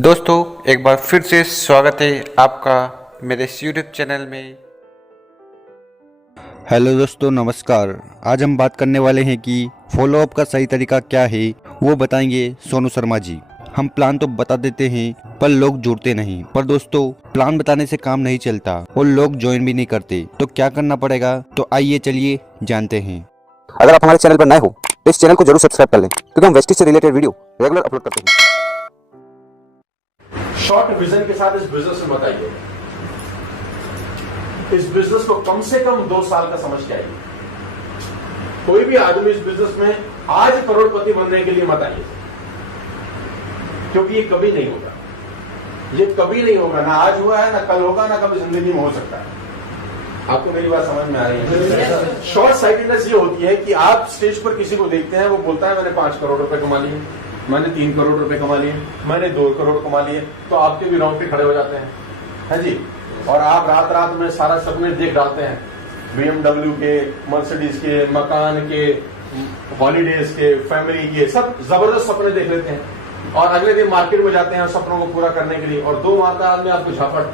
दोस्तों एक बार फिर से स्वागत है आपका मेरे इस यूट्यूब चैनल में। हेलो दोस्तों, नमस्कार। आज हम बात करने वाले हैं कि फॉलोअप का सही तरीका क्या है, वो बताएंगे सोनू शर्मा जी। हम प्लान तो बता देते हैं पर लोग जुड़ते नहीं। पर दोस्तों, प्लान बताने से काम नहीं चलता और लोग ज्वाइन भी नहीं करते, तो क्या करना पड़ेगा, तो आइए चलिए जानते हैं। अगर आप हमारे चैनल पर नए हो तो इस चैनल को जरूर सब्सक्राइब कर लें, क्योंकि हम वेस्टिज से रिलेटेड वीडियो रेगुलर अपलोड करते हैं। शॉर्ट विजन के साथ इस बिजनेस में बताइए। इस बिजनेस को कम से कम 2 साल का समझ के आइए। कोई भी आदमी इस बिजनेस में आज करोड़पति बनने के लिए मत आइए, क्योंकि ये कभी नहीं होगा। ये कभी नहीं होगा, ना आज हुआ है, ना कल होगा, ना कभी जिंदगी में हो सकता है। आपको मेरी बात समझ में आ रही है? शॉर्ट साइटेडनेस ये होती है कि आप स्टेज पर किसी को देखते हैं, वो बोलता है मैंने 5 करोड़ रुपए कमा लिए, मैंने 3 करोड़ रुपए कमा लिए, मैंने 2 करोड़ कमा लिए, तो आपके भी रोंगटे खड़े हो जाते हैं, है जी। और आप रात रात में सारा सपने देख डालते हैं, BMW के, मर्सिडीज के, मकान के, हॉलीडेज के, फैमिली के, सब जबरदस्त सपने देख लेते हैं। और अगले दिन मार्केट में जाते हैं सपनों को पूरा करने के लिए, और 2 माह में आपको झापट।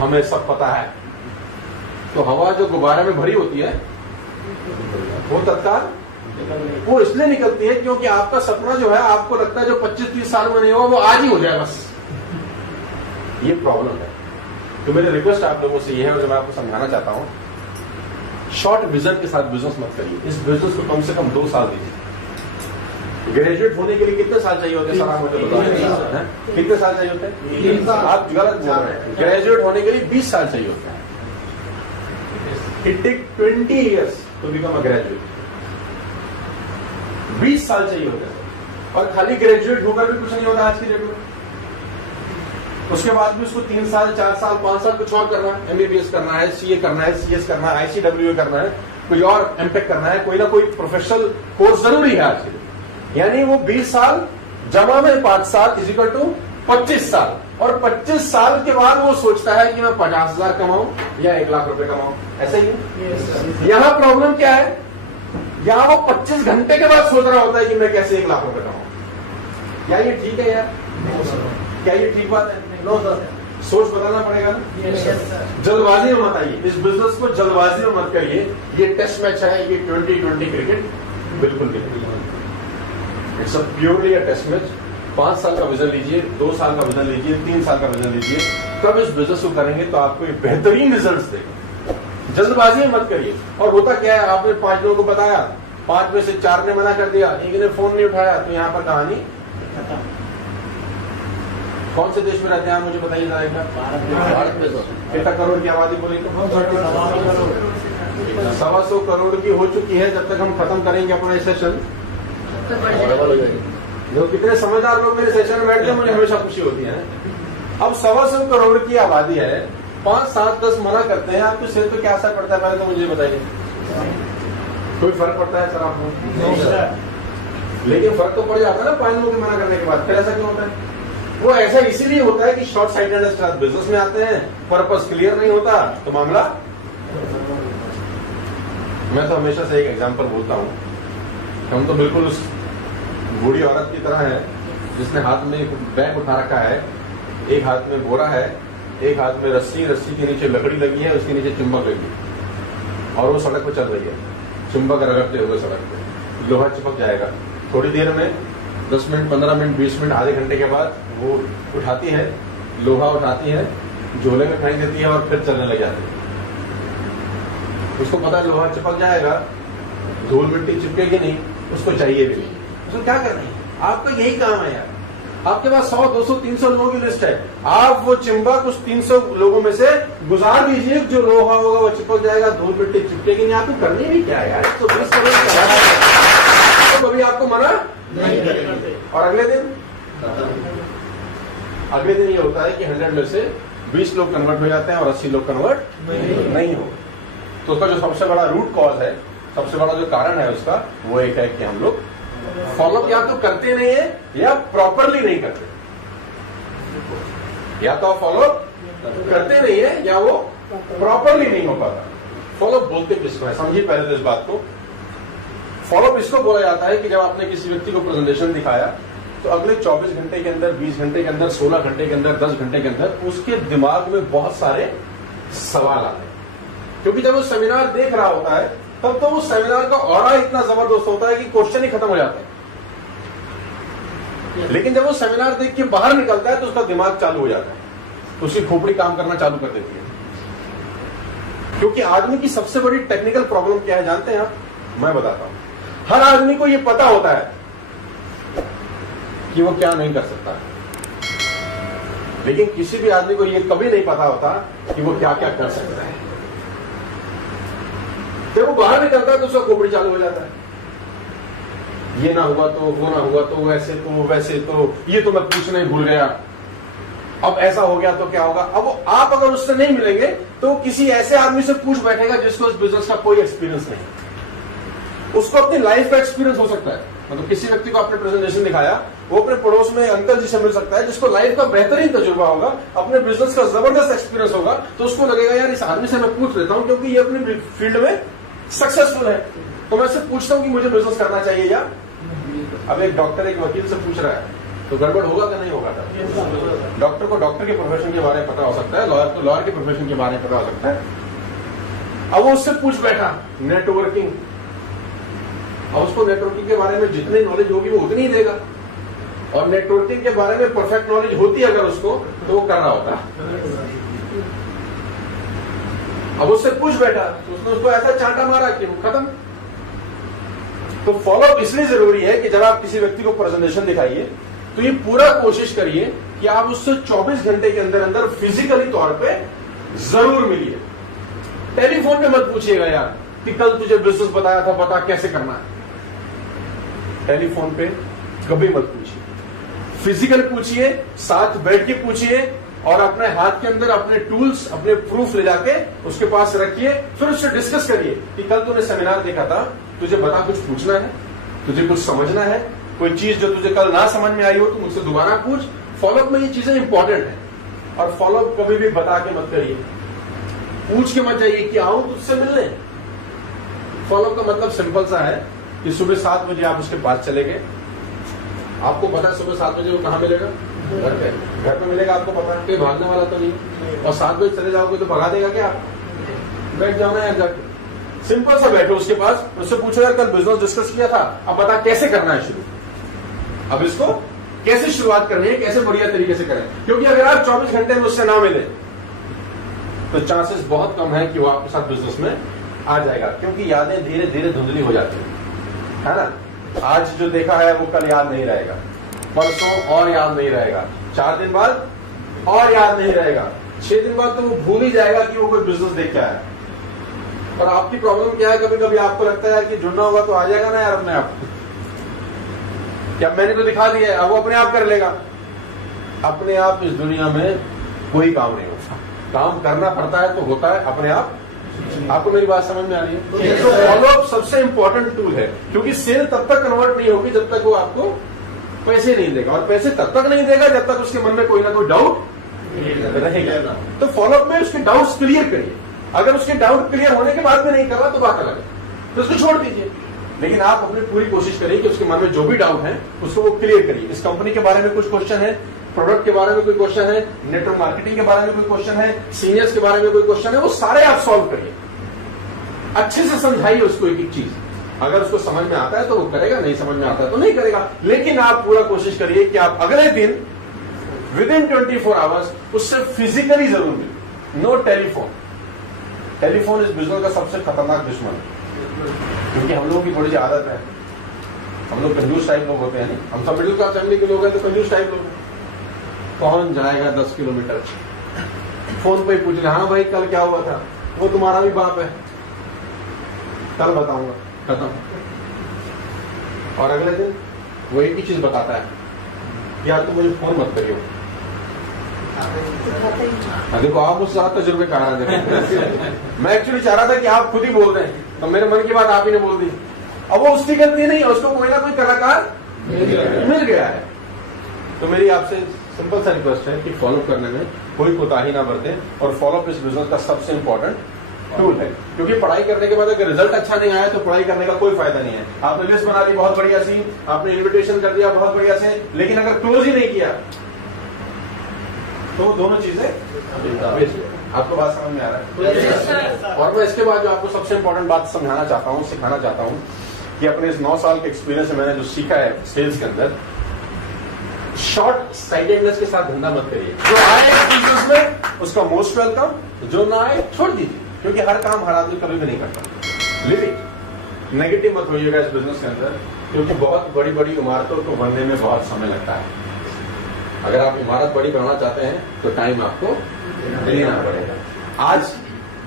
हमें सब पता है। तो हवा जो गुब्बारे में भरी होती है वो तत्काल वो इसलिए निकलती है क्योंकि आपका सपना जो है, आपको लगता है जो 25-30 साल में नहीं होगा वो आज ही हो जाए, बस। ये प्रॉब्लम है। तो मेरी रिक्वेस्ट आप लोगों से ये है, और जो मैं आपको समझाना चाहता हूं, शॉर्ट विजन के साथ बिजनेस मत करिए। इस बिजनेस को कम से कम 2 साल दीजिए। ग्रेजुएट होने के लिए कितने साल चाहिए होते हैं सर, आप मुझे बताएं। कितने साल चाहिए होते हैं? 3 साल। आप गलत बोल रहे हैं। ग्रेजुएट होने के लिए 20 साल चाहिए होता है। It takes 20 years to become a graduate. 20 साल चाहिए होता है। और खाली ग्रेजुएट होकर भी कुछ नहीं होता आज की डेट में। उसके बाद भी उसको 3 साल, 4 साल, 5 साल कुछ और करना है। MBBS करना है, CA करना है, CS करना है, ICWA करना है, कोई और MTech करना है, कोई ना कोई प्रोफेशनल कोर्स जरूरी है आज के लिए। यानी वो 20 साल जमा में 5 साल इजिकल टू 25 साल। और 25 साल के बाद वो सोचता है कि मैं 50,000 कमाऊं या 1 लाख रुपए कमाऊं। ऐसा ही है। यहां प्रॉब्लम क्या है? यहां वो 25 घंटे के बाद सोच रहा होता है कि मैं कैसे 1 लाख रुपए कमाऊं। क्या ये ठीक है यार? क्या ये ठीक बात है? नो सर, सोच बदलना पड़ेगा ना। जल्दबाजी में मत आइए। इस बिजनेस को जल्दबाजी में मत करिए। ये टेस्ट मैच है, ये 2020 क्रिकेट बिल्कुल नहीं। It's a purely a test match. 5 साल का विजन लीजिए, 2 साल का विजन लीजिए, 3 साल का विजन लीजिए। तब इस बिजनेस को करेंगे तो आपको ये बेहतरीन रिजल्ट्स देगा। जल्दबाजी में मत करिए। और होता क्या है, आपने 5 लोगों को बताया, 5 में से 4 ने मना कर दिया, 1 ने फोन नहीं उठाया, तो यहाँ पर कहानी खत्म। कौन से देश में रहते हैं आप मुझे बताइए जरा एक बार। भारत में कितना करोड़ की आबादी बोली? 125 करोड़ की हो चुकी है। जब तक हम खत्म करेंगे अपना सेशन, जो कितने समझदार लोग मेरे सेशन में बैठते हैं, मुझे हमेशा खुशी होती है। अब 125 करोड़ की आबादी है, 5, 7, 10 मना करते हैं, आपके सिर पे क्या असर पड़ता है पहले तो मुझे बताइए। कोई फर्क पड़ता है सर आपको? लेकिन फर्क तो पड़ जाता है ना 5 लोगों के मना करने के बाद। फिर ऐसा क्यों होता है? वो ऐसा इसीलिए होता है कि शॉर्ट साइटेडनेस के साथ बिजनेस में आते हैं, पर्पस क्लियर नहीं होता तो मामला। मैं तो हमेशा से एक एग्जाम्पल बोलता हूं, हम तो बिल्कुल उस बूढ़ी औरत की तरह है जिसने हाथ में एक बैग उठा रखा है, एक हाथ में बोरा है, एक हाथ में रस्सी, रस्सी के नीचे लकड़ी लगी है, उसके नीचे चुंबक लगी है, और वो सड़क पर चल रही है, चुंबक रगड़ते हुए सड़क पे। लोहा चिपक जाएगा थोड़ी देर में, 10 मिनट, 15 मिनट, 20 मिनट, आधे घंटे के बाद वो उठाती है, लोहा उठाती है, झोले में फेंक देती है और फिर चलने लग जाती है। उसको पता है लोहा चिपक जाएगा, धूल मिट्टी चिपकेगी नहीं, उसको चाहिए भी नहीं। उसको क्या करना है? आपका यही काम है यार। आपके पास 100, 200, 300 लोगों की लिस्ट है। आप वो चिंबक उस 300 लोगों में से गुजार दीजिए, जो लोहा होगा वो चिपक जाएगा, धूल मिट्टी चिपकेगी नहीं। आपको करनी भी क्या है यार? तो 20 करोड़ तो कभी आपको मना नहीं करेंगे। और अगले दिन ये होता है कि 100 में से 20 लोग कन्वर्ट हो जाते हैं और 80 लोग कन्वर्ट नहीं हो। तो उसका जो सबसे बड़ा रूट कॉज है, सबसे बड़ा जो कारण है उसका, वो एक है कि हम लोग फॉलोअप या तो करते नहीं है या प्रॉपरली नहीं करते। या तो आप फॉलोअप करते नहीं है या वो प्रॉपरली नहीं हो पाता। फॉलोअप बोलते किसको है, समझिए पहले तो इस बात को। फॉलोअप इसको बोला जाता है कि जब आपने किसी व्यक्ति को प्रेजेंटेशन दिखाया, तो अगले 24 घंटे के अंदर, 20 घंटे के अंदर, 16 घंटे के अंदर, 10 घंटे के अंदर उसके दिमाग में बहुत सारे सवाल आते हैं। क्योंकि जब वो सेमिनार देख रहा होता है तब तो वो सेमिनार का ऑरा इतना जबरदस्त होता है कि क्वेश्चन ही खत्म हो जाते हैं। लेकिन जब वो सेमिनार देख के बाहर निकलता है तो उसका दिमाग चालू हो जाता है, तो उसकी खोपड़ी काम करना चालू कर देती है। क्योंकि आदमी की सबसे बड़ी टेक्निकल प्रॉब्लम क्या है जानते हैं आप? मैं बताता हूं। हर आदमी को यह पता होता है कि वो क्या नहीं कर सकता, लेकिन किसी भी आदमी को यह कभी नहीं पता होता कि वो क्या क्या कर सकता है। जब वो बाहर निकलता है तो उसका खोपड़ी चालू हो जाता है। ये ना हुआ तो वो ना हुआ तो वैसे तो वैसे तो ये तो मैं पूछना ही भूल गया, अब ऐसा हो गया तो क्या होगा। अब आप अगर उससे नहीं मिलेंगे तो किसी ऐसे आदमी से पूछ बैठेगा जिसको इस बिजनेस का कोई एक्सपीरियंस नहीं, उसको अपनी लाइफ का एक्सपीरियंस हो सकता है। मतलब किसी व्यक्ति को आपने प्रेजेंटेशन दिखाया, वो अपने पड़ोस में अंकल जी से मिल सकता है जिसको लाइफ का बेहतरीन तजुर्बा होगा, अपने बिजनेस का जबरदस्त एक्सपीरियंस होगा, तो उसको लगेगा यार इस आदमी से मैं पूछ लेता हूं क्योंकि ये अपने फील्ड में सक्सेसफुल है, तो मैं उससे पूछता हूं कि मुझे बिजनेस करना चाहिए या। अब एक डॉक्टर एक वकील से पूछ रहा है तो गड़बड़ होगा कि नहीं होगा? डॉक्टर को डॉक्टर के प्रोफेशन के बारे में पता हो सकता है, लॉयर को लॉयर के प्रोफेशन के बारे में पता हो सकता है। अब वो उससे पूछ बैठा नेटवर्किंग, और उसको नेटवर्किंग के बारे में जितनी नॉलेज होगी वो उतनी ही देगा, और नेटवर्किंग के बारे में परफेक्ट नॉलेज होती है अगर उसको तो वो कर रहा होता है। अब उससे पूछ बैठा तो उसने उसको ऐसा चांटा मारा कि वो खत्म। तो फॉलोअप इसलिए जरूरी है कि जब आप किसी व्यक्ति को प्रेजेंटेशन दिखाइए तो ये पूरा कोशिश करिए कि आप उससे 24 घंटे के अंदर अंदर फिजिकली तौर पे जरूर मिलिए। टेलीफोन पे मत पूछिएगा यार कि कल तुझे बिजनेस बताया था, बता कैसे करना है। टेलीफोन पे कभी मत पूछिए, फिजिकल पूछिए, साथ बैठ के पूछिए, और अपने हाथ के अंदर अपने टूल्स, अपने प्रूफ ले जाके उसके पास रखिए, फिर उससे डिस्कस करिए कि कल तूने सेमिनार देखा था, तुझे बता कुछ पूछना है, तुझे कुछ समझना है, कोई चीज जो तुझे कल ना समझ में आई हो तो मुझसे दोबारा पूछ। फॉलोअप में ये चीजें इंपॉर्टेंट है, और फॉलोअप कभी भी बता के मत करिए, पूछ के मत जाइए कि आऊं तुझसे मिलने। फॉलोअप का मतलब सिंपल सा है कि सुबह 7 बजे आप उसके पास चले गए, आपको पता है सुबह 7 बजे वो कहां मिलेगा? घर पे मिलेगा, आपको पता है, कोई भागने वाला तो नहीं, और 7 बजे चले जाओगे तो भगा देगा क्या? बैठ जाना है जाके, सिंपल सा बैठो उसके पास, उससे पूछो यार कल बिजनेस डिस्कस किया था, अब बता कैसे करना है शुरू, अब इसको कैसे शुरुआत करनी है, कैसे बढ़िया तरीके से करें। क्योंकि अगर आप 24 घंटे में उससे ना मिले तो चांसेस बहुत कम है कि वो आपके साथ बिजनेस में आ जाएगा, क्योंकि यादें धीरे धीरे धुंधली हो जाती है ना। आज जो देखा है वो कल याद नहीं रहेगा, परसों और याद नहीं रहेगा, 4 दिन बाद और याद नहीं रहेगा, 6 दिन बाद तो वो भूल ही जाएगा कि वो कोई बिजनेस देख के आया। और आपकी प्रॉब्लम क्या है, कभी कभी आपको लगता है यार कि जुड़ना होगा तो आ जाएगा ना यार अपने आप, क्या मैंने तो दिखा दिया है, अब वो अपने आप कर लेगा। अपने आप इस दुनिया में कोई काम नहीं होता, काम करना पड़ता है तो होता है अपने आप। आपको मेरी बात समझ में आ रही है? तो फॉलोअप सबसे इंपॉर्टेंट टूल है, क्योंकि सेल तब तक कन्वर्ट नहीं होगी जब तक वो आपको पैसे नहीं देगा, और पैसे तब तक नहीं देगा जब तक उसके मन में कोई ना कोई डाउट रहेगा। तो फॉलोअप में उसके डाउट्स क्लियर करिए। अगर उसके डाउट क्लियर होने के बाद में नहीं कर रहा तो बात अलग है, तो उसको छोड़ दीजिए, लेकिन आप अपनी पूरी कोशिश करिए कि उसके मन में जो भी डाउट है उसको वो क्लियर करिए। इस कंपनी के बारे में कुछ क्वेश्चन है, प्रोडक्ट के बारे में कोई क्वेश्चन है, नेटवर्क मार्केटिंग के बारे में कोई क्वेश्चन है, सीनियर्स के बारे में कोई क्वेश्चन है, वो सारे आप सॉल्व करिए। अच्छे से समझाइए उसको एक एक चीज। अगर उसको समझ में आता है तो वो करेगा, नहीं समझ में आता है तो नहीं करेगा, लेकिन आप पूरा कोशिश करिए कि आप अगले दिन विदिन 24 आवर्स उससे फिजिकली जरूर मिले। No telephone. टेलीफोन इस बिजनेस का सबसे खतरनाक दुश्मन है, क्योंकि हम लोगों की थोड़ी सी आदत है, हम लोग कंजूस टाइप लोग होते हैं, हम सब मिडिल क्लास फैमिली के लोग हैं तो कंजूस टाइप लोग। कौन जाएगा 10 किलोमीटर फोन पे ही पूछ ले, हाँ भाई कल क्या हुआ था, वो तुम्हारा भी बाप है, कल बताऊंगा, खत्म। और अगले दिन वो एक ही चीज बताता है, यार तुम मुझे फोन मत करियो। देखो आप मुझसे ज्यादा तजुर्बे का रहा है। मैं एक्चुअली चाह रहा था कि आप खुद ही बोल रहे हैं, तो मेरे मन की बात आप ही ने बोल दी। अब वो उसकी गलती नहीं है, उसको कोई ना कोई कलाकार मिल गया है। तो मेरी आपसे सिंपल सा रिक्वेस्ट है कि फॉलो करने में कोई कोताही ना बरतें, और फॉलोअप इस बिजनेस का सबसे इंपॉर्टेंट टूल है, क्योंकि पढ़ाई करने के बाद अगर रिजल्ट अच्छा नहीं आया तो पढ़ाई करने का कोई फायदा नहीं है। आपने लिस्ट बना ली बहुत बढ़िया सी, आपने इन्विटेशन कर दिया बहुत बढ़िया से, लेकिन अगर क्लोज ही नहीं किया तो दोनों चीजें आपको बात समझ में आ रहा है। और मैं इसके बाद जो आपको सबसे इंपॉर्टेंट बात समझाना चाहता हूँ, सिखाना चाहता हूँ कि अपने इस 9 साल के एक्सपीरियंस में मैंने जो सीखा है सेल्स के अंदर, शॉर्ट साइटेडनेस के साथ धंधा मत करिए। जो आए बिजनेस में उसका मोस्ट वेलकम, जो ना आए छोड़ दीजिए, क्योंकि हर काम हर आदमी कभी भी नहीं करता। लिव इट, नेगेटिव मत होइएगा इस बिजनेस के अंदर, क्योंकि बहुत बड़ी बड़ी इमारतों को बनने में बहुत समय लगता है। अगर आप इमारत बड़ी बनाना चाहते हैं तो टाइम आपको लेना पड़ेगा। आज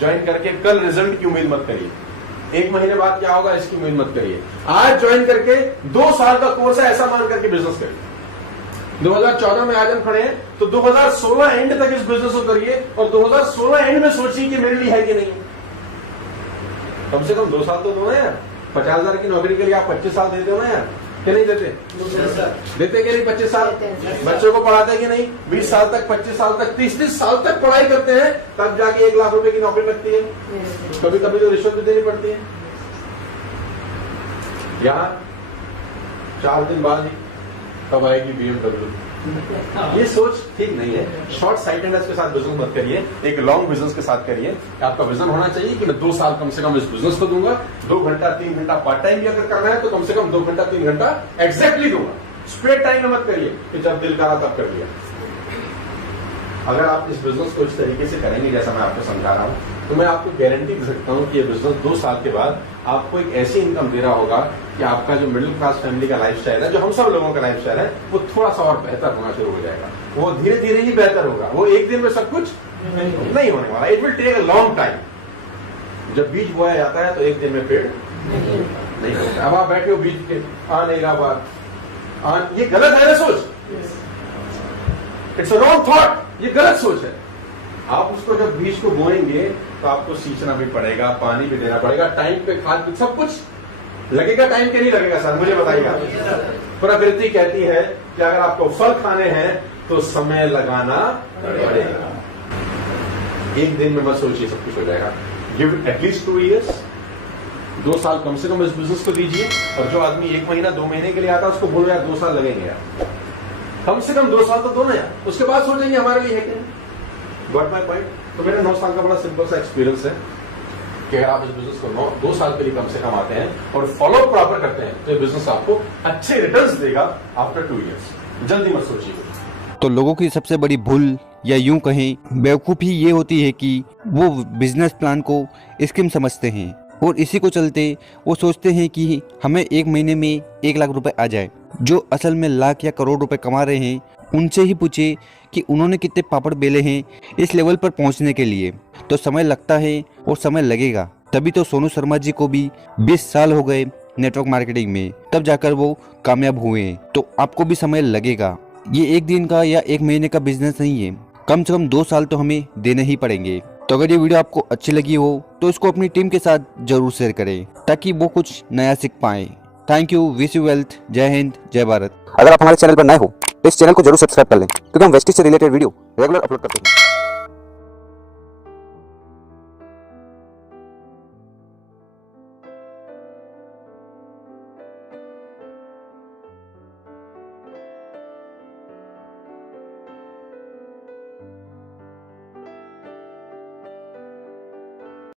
ज्वाइन करके कल रिजल्ट की उम्मीद मत करिए, 1 महीने बाद क्या होगा इसकी उम्मीद मत करिए। आज ज्वाइन करके 2 साल का कोर्स है ऐसा मान करके बिजनेस करिए। 2014 में आज हम खड़े हैं तो 2016 एंड तक इस बिजनेस को करिए, और 2016 एंड में सोचिए कि मेरे लिए है कि नहीं। कम से कम 2 साल तो दो ना यार। 50,000 की नौकरी के लिए आप 25 साल देते हो ना यार, कि नहीं देते? देते कि नहीं? 25 साल बच्चों को पढ़ाते हैं कि नहीं? 20 साल तक, 25 साल तक, 30 साल तक पढ़ाई करते हैं, तब जाके 1 लाख रुपए की नौकरी लगती है। कभी कभी तो रिश्वत भी देनी पड़ती है। यहाँ 4 दिन बाद ही कब आएगी BMW। ये सोच ठीक नहीं है। शॉर्ट साइटेडनेस के साथ बिजनेस मत करिए, एक लॉन्ग बिजनेस के साथ करिए। आपका विजन होना चाहिए कि मैं 2 साल कम से कम इस बिजनेस को दूंगा। 2 घंटा 3 घंटा पार्ट टाइम भी अगर करना है तो कम से कम 2 घंटा 3 घंटा एग्जैक्टली दूंगा। स्प्रेड टाइम में मत करिए कि जब दिल करा तब कर लिया। अगर आप इस बिजनेस को इस तरीके से करेंगे जैसा मैं आपको समझा रहा हूं, तो मैं आपको गारंटी दे सकता हूं कि ये बिजनेस 2 साल के बाद आपको एक ऐसी इनकम दे रहा होगा कि आपका जो मिडिल क्लास फैमिली का लाइफस्टाइल है, जो हम सब लोगों का लाइफस्टाइल है, वो थोड़ा सा और बेहतर होना शुरू हो जाएगा। वो धीरे धीरे ही बेहतर होगा, वो एक दिन में सब कुछ नहीं होने वाला। It will take a long time. जब बीज बोया जाता है तो एक दिन में पेड़ नहीं होता। अब आप बैठे हो बीज के आ नहीं रहा बात, ये गलत है ना सोच। इट्स अ रॉन्ग थॉट, ये गलत सोच है। आप उसको जब बीज को बोएंगे तो आपको सींचना भी पड़ेगा, पानी भी देना पड़ेगा, टाइम पे खाद भी, सब कुछ लगेगा। टाइम के नहीं लगेगा सर, मुझे बताइएगा। प्रकृति कहती है कि अगर आपको फल खाने हैं तो समय लगाना पड़ेगा। एक दिन में मत सोचिए सब कुछ हो जाएगा। गिव एटलीस्ट 2 years, 2 साल कम से कम इस बिजनेस को दीजिए। और जो आदमी 1 महीना 2 महीने के लिए आता है उसको बोलो यार 2 साल लगेंगे यार, कम से कम 2 साल तो दो ना यार। उसके बाद सोचेंगे हमारे लिए है कि नहीं। Got my point? तो मेरे 9 साल का बड़ा सिंपल सा एक्सपीरियंस है कि अगर आप इस बिजनेस को 2 साल के लिए कम से कम आते हैं और फॉलो प्रॉपर करते हैं तो ये बिजनेस आपको अच्छे रिटर्न्स देगा आफ्टर 2 years। जल्दी मत सोचिए। तो लोगों की सबसे बड़ी भूल या यूं कहें बेवकूफ़ी ये होती है कि वो बिजनेस प्लान को स्कीम समझते हैं, और इसी को चलते वो सोचते हैं कि हमें 1 महीने में 1 लाख रुपए आ जाए। जो असल में लाख या करोड़ रुपए कमा रहे हैं उनसे ही पूछे कि उन्होंने कितने पापड़ बेले हैं इस लेवल पर पहुंचने के लिए। तो समय लगता है और समय लगेगा, तभी तो सोनू शर्मा जी को भी 20 साल हो गए नेटवर्क मार्केटिंग में, तब जाकर वो कामयाब हुए हैं। तो आपको भी समय लगेगा। ये 1 दिन का या 1 महीने का बिजनेस नहीं है, कम से कम 2 साल तो हमें देने ही पड़ेंगे। तो अगर ये वीडियो आपको अच्छी लगी हो तो इसको अपनी टीम के साथ जरूर शेयर करें ताकि वो कुछ नया सीख पाए। Thank you, wish you wealth, जय हिंद, जय भारत। अगर आप हमारे चैनल पर नए हो तो इस चैनल को जरूर सब्सक्राइब कर लें, क्योंकि हम वेस्टिज से रिलेटेड वीडियो रेगुलर अपलोड करते हैं।